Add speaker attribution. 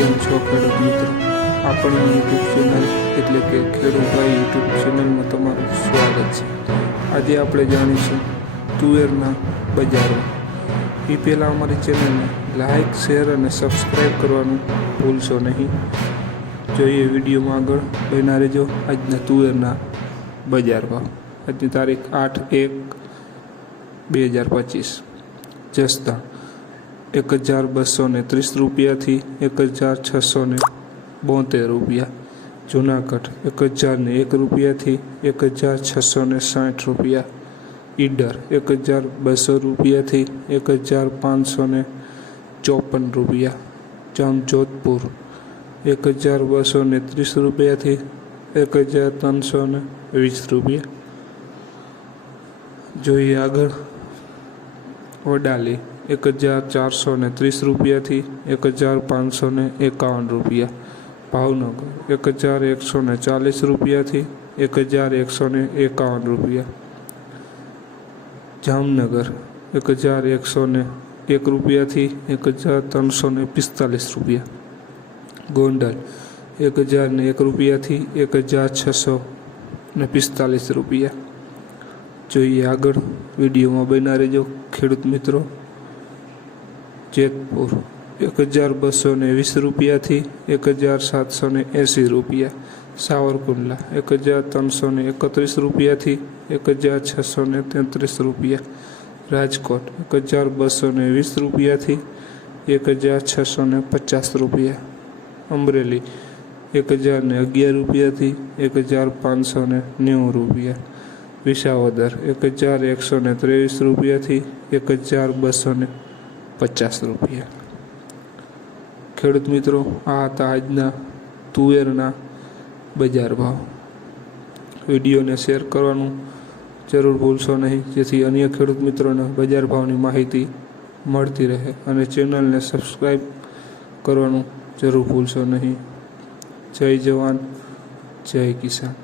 Speaker 1: કેમ છો ખેડૂત મિત્રો. આપણી યુટ્યુબ ચેનલ એટલે કે ખેડૂતભાઈ યુટ્યુબ ચેનલમાં તમારું સ્વાગત છે. આજે આપણે જાણીશું તુવેરના બજારો એ પહેલાં અમારી ચેનલને લાઇક શેર અને સબસ્ક્રાઈબ કરવાનું ભૂલશો નહીં. જોઈએ વિડીયોમાં આગળ બના રહેજો આજના તુવેરના બજાર ભાવ આજની તારીખ આઠ એક બે હજાર પચીસ. જસદણ. એક હજાર બસો ને ત્રીસ રૂપિયાથી એક હજાર છસો ને બોતેર રૂપિયા. જુનાગઢ, એક હજાર ને એક રૂપિયાથી એક હજાર છસો ને સાઠ રૂપિયા. ઈડર, એક હજાર બસો રૂપિયાથી એક હજાર પાંચસો ને ચોપન રૂપિયા. જામજોધપુર, એક હજાર બસો ને ત્રીસ રૂપિયાથી એક હજાર ત્રણસો ને વીસ રૂપિયા. જોઈએ આગળ વડાલી એક હજાર ચારસો ને ત્રીસ રૂપિયાથી એક હજાર પાંચસો ને એકાવન રૂપિયા. ભાવનગર, એક હજાર એકસો ને ચાલીસ રૂપિયાથી એક હજાર એકસો ને એકાવન રૂપિયા. જામનગર, એક હજાર એકસો ને એક રૂપિયાથી એક હજાર ત્રણસો ને પિસ્તાલીસ રૂપિયા. ગોંડલ, એક હજાર ને એક રૂપિયાથી એક હજાર છસો ને પિસ્તાલીસ રૂપિયા. જોઈએ આગળ, વિડીયોમાં બના રહેજો. ખેડૂત મિત્રો જેતપુર એક હજાર બસો ને વીસ રૂપિયાથી એક હજાર સાતસો ને એંસી રૂપિયા. સાવરકુંડલા એક હજાર ત્રણસો ને એકત્રીસ રૂપિયાથી એક હજાર છસો ને તેત્રીસ રૂપિયા. રાજકોટ એક હજાર બસો ને વીસ રૂપિયાથી એક હજાર છસો ને પચાસ રૂપિયા. અમરેલી એક હજાર ને અગિયાર રૂપિયાથી એક હજાર પાંચસો ને નેવું રૂપિયા. વિસાવદર એક હજાર એકસો ને ત્રેવીસ રૂપિયાથી એક હજાર બસો ને પચાસ રૂપિયા. ખેડૂત મિત્રો, આ હતા આજના તુવેરના બજાર ભાવ. વિડીયોને શેર કરવાનું જરૂર ભૂલશો નહીં. જેથી અન્ય ખેડૂત મિત્રોને બજાર ભાવની માહિતી મળતી રહે અને ચેનલને સબસ્ક્રાઈબ કરવાનું જરૂર ભૂલશો નહીં. જય જવાન, જય કિસાન.